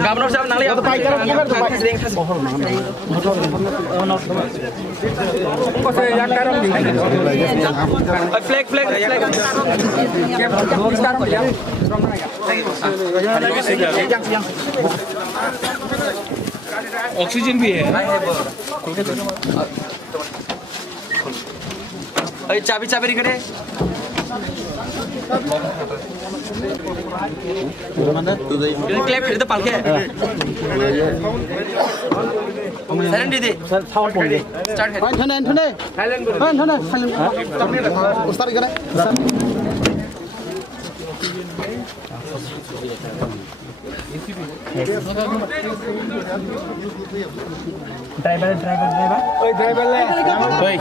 Gubernur siapa nali? Oxygen भी है। चाबी चाबी रिकड़े clap itu palke silent didi sound boleh start hai thane start kare driver oi driver le oi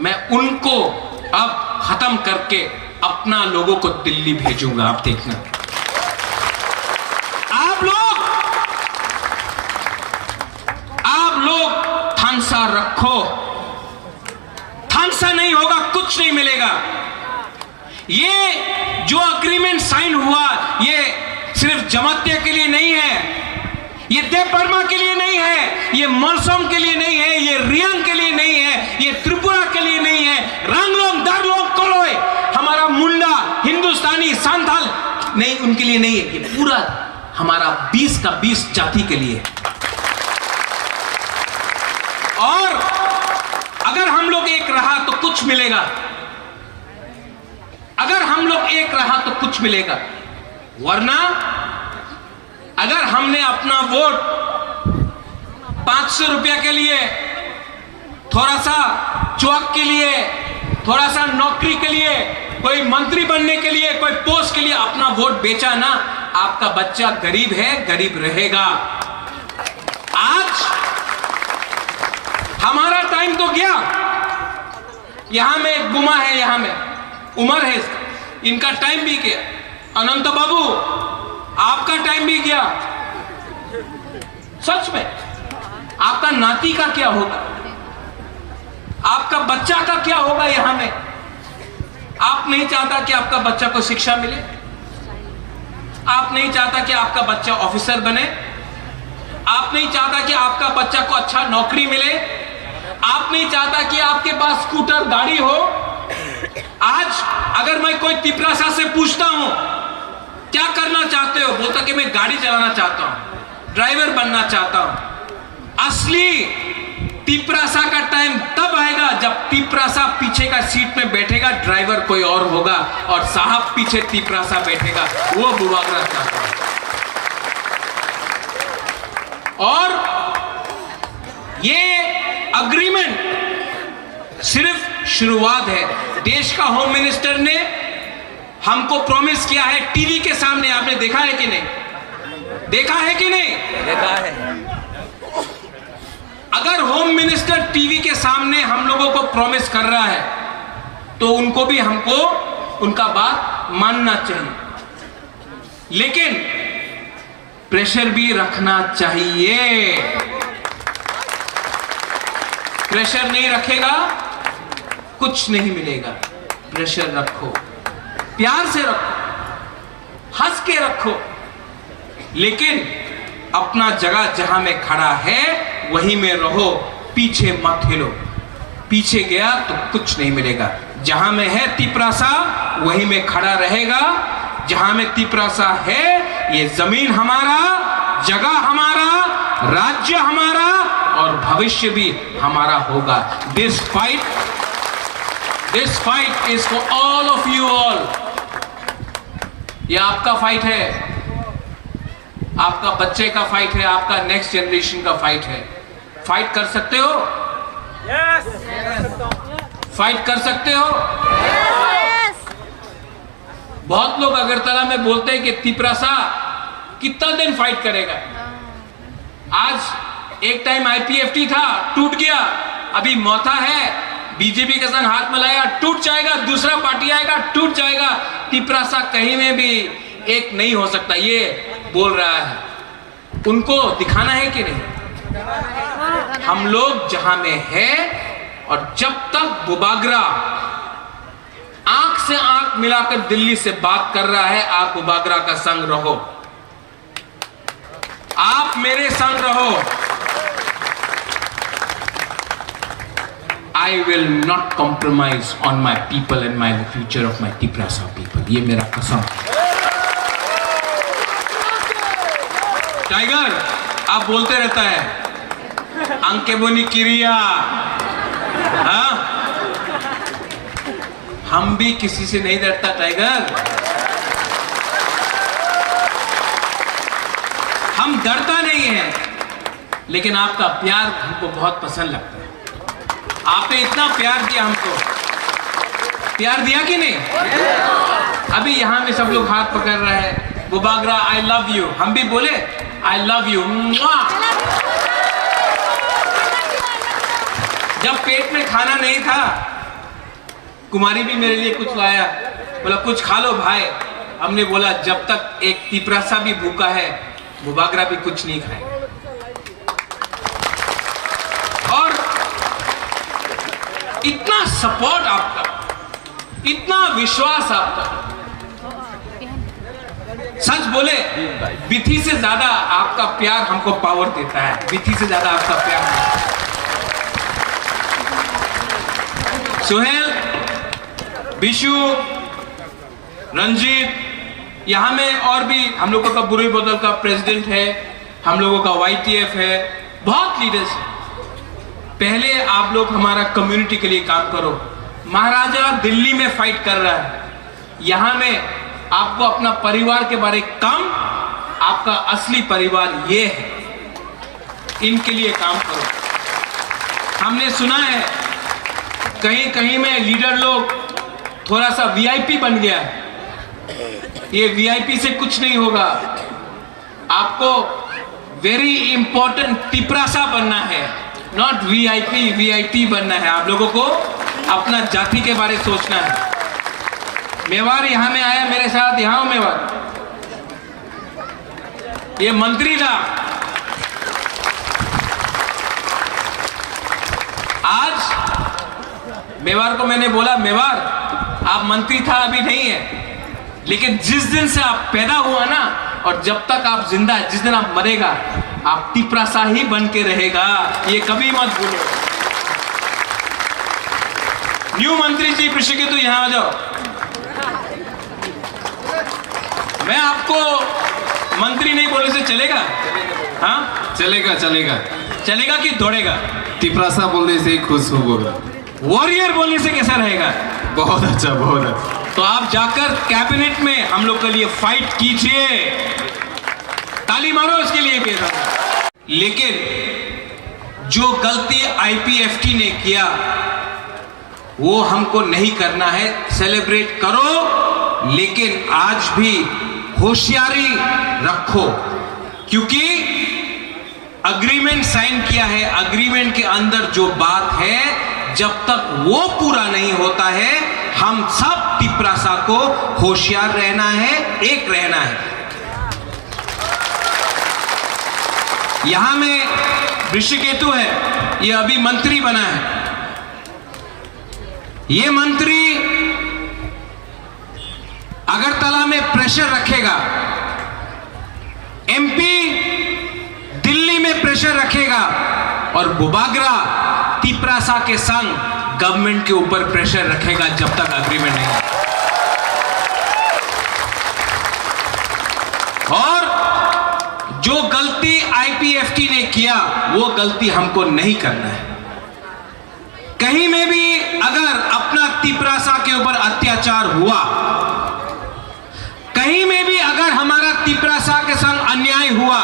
मैं उनको अब खत्म करके अपना लोगों को दिल्ली भेजूंगा। आप देखना, आप लोग थानसा रखो, थानसा नहीं होगा कुछ नहीं मिलेगा। ये जो अग्रीमेंट साइन हुआ ये सिर्फ जमातिया के लिए नहीं है, ये देवबर्मा के लिए नहीं है, ये मौसम के लिए नहीं है, ये रियांग के लिए नहीं है, ये त्रिपुरा के लिए नहीं है, रंगलोंग दारलोंग कोलोय हमारा मुंडा हिंदुस्तानी सांथाल नहीं, उनके लिए नहीं है, ये पूरा हमारा 20 का 20 जाति के लिए। और अगर हम लोग एक रहा तो कुछ मिलेगा, अगर हम लोग एक रहा तो कुछ मिलेगा, वरना अगर हमने अपना वोट 500 रुपया के लिए, थोड़ा सा चौक के लिए, थोड़ा सा नौकरी के लिए, कोई मंत्री बनने के लिए, कोई पोस्ट के लिए अपना वोट बेचा ना, आपका बच्चा गरीब है, गरीब रहेगा। आज हमारा टाइम तो गया, यहां में गुमा है, यहां में उम्र है इसका, इनका टाइम भी गया। अनंत बाबू आपका टाइम भी गया। सच में आपका नाती का क्या होगा, आपका बच्चा का क्या होगा यहां में? आप नहीं चाहता कि आपका बच्चा को शिक्षा मिले, आप नहीं चाहता कि आपका बच्चा ऑफिसर बने, आप नहीं चाहता कि आपका बच्चा को अच्छा नौकरी मिले, आप नहीं चाहता कि आपके पास स्कूटर गाड़ी हो। आज अगर मैं कोई तिपरासा से पूछता हूं क्या करना चाहते हो, बोलता कि मैं गाड़ी चलाना चाहता हूं, ड्राइवर बनना चाहता हूं। असली तिपरासा का टाइम तब आएगा जब तिपरासा पीछे का सीट में बैठेगा, ड्राइवर कोई और होगा और साहब पीछे तिपरासा बैठेगा, वो बुवागरा चाहता है। और ये अग्रीमेंट सिर्फ शुरुआत है। देश का होम मिनिस्टर ने हमको प्रॉमिस किया है टीवी के सामने, आपने देखा है कि नहीं? देखा है कि नहीं? देखा है। अगर होम मिनिस्टर टीवी के सामने हम लोगों को प्रॉमिस कर रहा है तो उनको भी हमको उनका बात मानना चाहिए, लेकिन प्रेशर भी रखना चाहिए। प्रेशर नहीं रखेगा कुछ नहीं मिलेगा। प्रेशर रखो, प्यार से रखो, हंस के रखो, लेकिन अपना जगह जहां में खड़ा है वहीं में रहो, पीछे मत हिलो। पीछे गया तो कुछ नहीं मिलेगा। जहां में है तिपरासा वहीं में खड़ा रहेगा। जहां में तिपरासा है ये जमीन हमारा, जगह हमारा, राज्य हमारा और भविष्य भी हमारा होगा। This fight is for all of you all. ये आपका फाइट है, आपका बच्चे का फाइट है, आपका नेक्स्ट जनरेशन का फाइट है। फाइट कर सकते हो? यस। फाइट कर सकते हो? यस। बहुत लोग अगरतला में बोलते हैं कि तिपरासा कितना दिन फाइट करेगा। आज एक टाइम आईपीएफटी था, टूट गया, अभी मौथा है, बीजेपी के संग हाथ मिलाया टूट जाएगा, दूसरा पार्टी आएगा टूट जाएगा, तिपरासा कहीं में भी एक नहीं हो सकता, ये बोल रहा है। उनको दिखाना है कि नहीं? हम लोग जहां में है, और जब तक बुबागरा आंख से आंख मिलाकर दिल्ली से बात कर रहा है, आप बुबागरा का संग रहो, आप मेरे संग रहो। I will not compromise on my people and my future of my Tiprasa people. ये मेरा कसम। टाइगर आप बोलते रहता है अंके बोनी किरिया, हाँ? हम भी किसी से नहीं डरता टाइगर, हम डरता नहीं है, लेकिन आपका प्यार हमको बहुत पसंद लगता है। आपने इतना प्यार दिया हमको, प्यार दिया कि नहीं? अभी यहाँ में सब लोग हाथ पकड़ रहे हैं, बुबागरा आई लव यू, हम भी बोले आई लव यू। जब पेट में खाना नहीं था, कुमारी भी मेरे लिए कुछ लाया, बोला कुछ खा लो भाई। हमने बोला जब तक एक तिपरासा भी भूखा है, बुबागरा भी कुछ नहीं खाए। और इतना सपोर्ट आपका, इतना विश्वास आपका, सच बोले विधि से ज्यादा आपका प्यार हमको पावर देता है, विधि से ज्यादा आपका प्यार। सुहेल, बिशु, रंजीत, यहां में और भी हम लोगों का बुरी बोतल का प्रेसिडेंट है, हम लोगों का YTF है, बहुत लीडर्स हैं। पहले आप लोग हमारा कम्युनिटी के लिए काम करो। महाराजा दिल्ली में फाइट कर रहा है, यहां में आपको अपना परिवार के बारे कम, आपका असली परिवार ये है, इनके लिए काम करो। हमने सुना है कहीं कहीं में लीडर लोग थोड़ा सा VIP बन गया है, ये VIP से कुछ नहीं होगा, आपको वेरी इंपॉर्टेंट तिपरासा बनना है, नॉट VIP बनना है। आप लोगों को अपना जाति के बारे सोचना है। मेवाड़ यहां में आया मेरे साथ, यहां मेवाड़, ये मंत्री था, आज मेवाड़ को मैंने बोला मेवाड़ आप मंत्री था अभी नहीं है, लेकिन जिस दिन से आप पैदा हुआ ना, और जब तक आप जिंदा है, जिस दिन आप मरेगा आप तिपरासा ही बन के रहेगा, ये कभी मत भूलो। न्यू मंत्री जी ऋषिकेतु यहां आ जाओ। मैं आपको मंत्री नहीं बोलने से चलेगा? हाँ चलेगा चलेगा चलेगा कि दौड़ेगा? तिपरासा बोलने से ही खुश होगा। वॉरियर बोलने से कैसा रहेगा? बहुत अच्छा बहुत अच्छा। तो आप जाकर कैबिनेट में हम लोग के लिए फाइट कीजिए, ताली मारो इसके लिए भी। लेकिन जो गलती IPFT ने किया वो हमको नहीं करना है। सेलिब्रेट करो, लेकिन आज भी होशियारी रखो, क्योंकि अग्रीमेंट साइन किया है, अग्रीमेंट के अंदर जो बात है जब तक वो पूरा नहीं होता है, हम सब तिपरासा को होशियार रहना है, एक रहना है। यहां में ऋषिकेतु है, ये अभी मंत्री बना है। ये मंत्री अगरतला में प्रेशर रखेगा, MP दिल्ली में प्रेशर रखेगा, और बुबागरा तिपरासा के संग गवर्नमेंट के ऊपर प्रेशर रखेगा जब तक अग्रीमेंट नहीं। और जो गलती IPFT ने किया वो गलती हमको नहीं करना है। कहीं में भी अगर अपना तिपरासा के ऊपर अत्याचार हुआ, कहीं में भी अगर हमारा तिपरासा के संग अन्याय हुआ,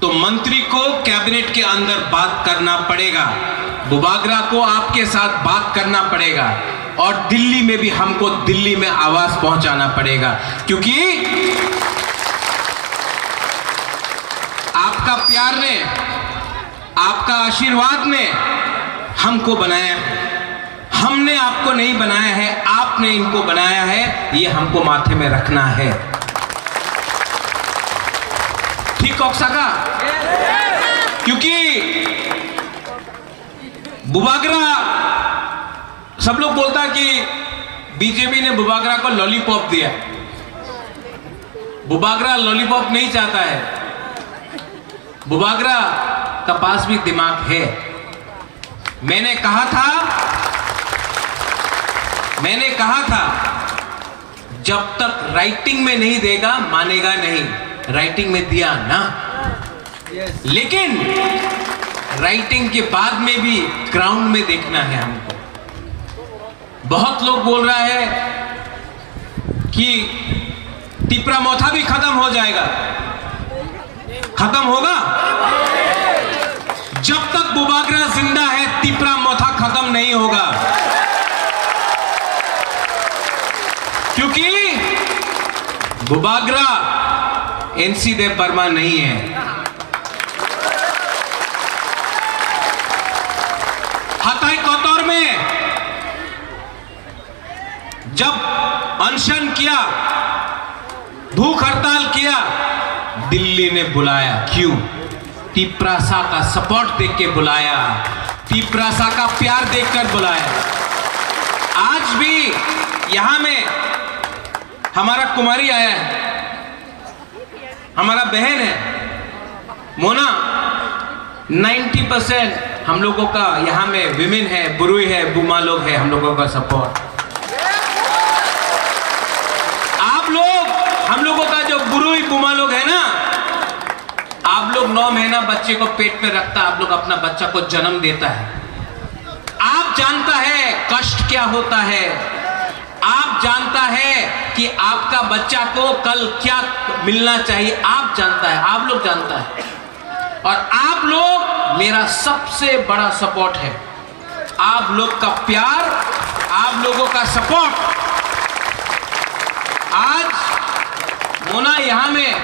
तो मंत्री को कैबिनेट के अंदर बात करना पड़ेगा, बुबागरा को आपके साथ बात करना पड़ेगा, और दिल्ली में भी हमको दिल्ली में आवाज पहुंचाना पड़ेगा, क्योंकि आपका प्यार ने, आपका आशीर्वाद ने हमको बनाया है, हमने आपको नहीं बनाया है, आपने इनको बनाया है, ये हमको माथे में रखना है। ठीक कौकसा का? क्योंकि बुबागरा, सब लोग बोलता है कि बीजेपी ने बुबागरा को लॉलीपॉप दिया। बुबागरा लॉलीपॉप नहीं चाहता है, बुबागरा का पास भी दिमाग है। मैंने कहा था जब तक राइटिंग में नहीं देगा मानेगा नहीं। राइटिंग में दिया ना, लेकिन राइटिंग के बाद में भी ग्राउंड में देखना है हमको। बहुत लोग बोल रहा है कि टिपरा मोथा भी खत्म हो जाएगा। खत्म होगा? जब तक बुबागरा जिंदा है टिपरा मोथा खत्म नहीं होगा, क्योंकि बुबागरा एनसी देव वर्मा नहीं है। हताई कोतौर में जब अनशन किया, भूख हड़ताल किया, दिल्ली ने बुलाया। क्यों? टिपरासा का सपोर्ट देख के बुलाया, टिपरासा का प्यार देखकर बुलाया। आज भी यहां में हमारा कुमारी आया है, हमारा बहन है मोना। 90% हम लोगों का यहां में विमेन है, बुरुई है, बुमा लोग है, हम लोगों का सपोर्ट। आप लोग, हम लोगों का जो बुरुई बुमा लोग है ना, आप लोग 9 महीना बच्चे को पेट में रखता, आप लोग अपना बच्चा को जन्म देता है। आप जानता है कष्ट क्या होता है, आप जानता है कि आपका बच्चा को कल क्या मिलना चाहिए, आप जानता है, आप लोग जानता है। और आप लोग मेरा सबसे बड़ा सपोर्ट है, आप लोग का प्यार, आप लोगों का सपोर्ट। आज मोना यहां में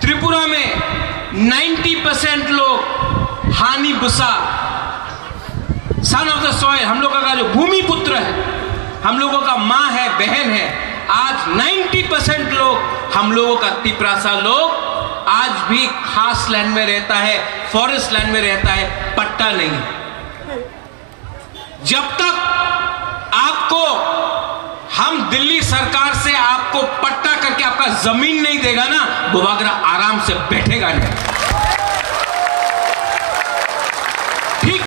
त्रिपुरा में 90% लोग हानि Busa, son of the soil, हम लोगों का जो भूमि पुत्र है, हम लोगों का मां है, बहन है। आज 90% लोग, हम लोगों का टिपरासा लोग आज भी खास लैंड में रहता है, फॉरेस्ट लैंड में रहता है, पट्टा नहीं। जब तक आपको हम दिल्ली सरकार से आपको पट्टा करके आपका जमीन नहीं देगा ना, बुबागरा आराम से बैठेगा नहीं।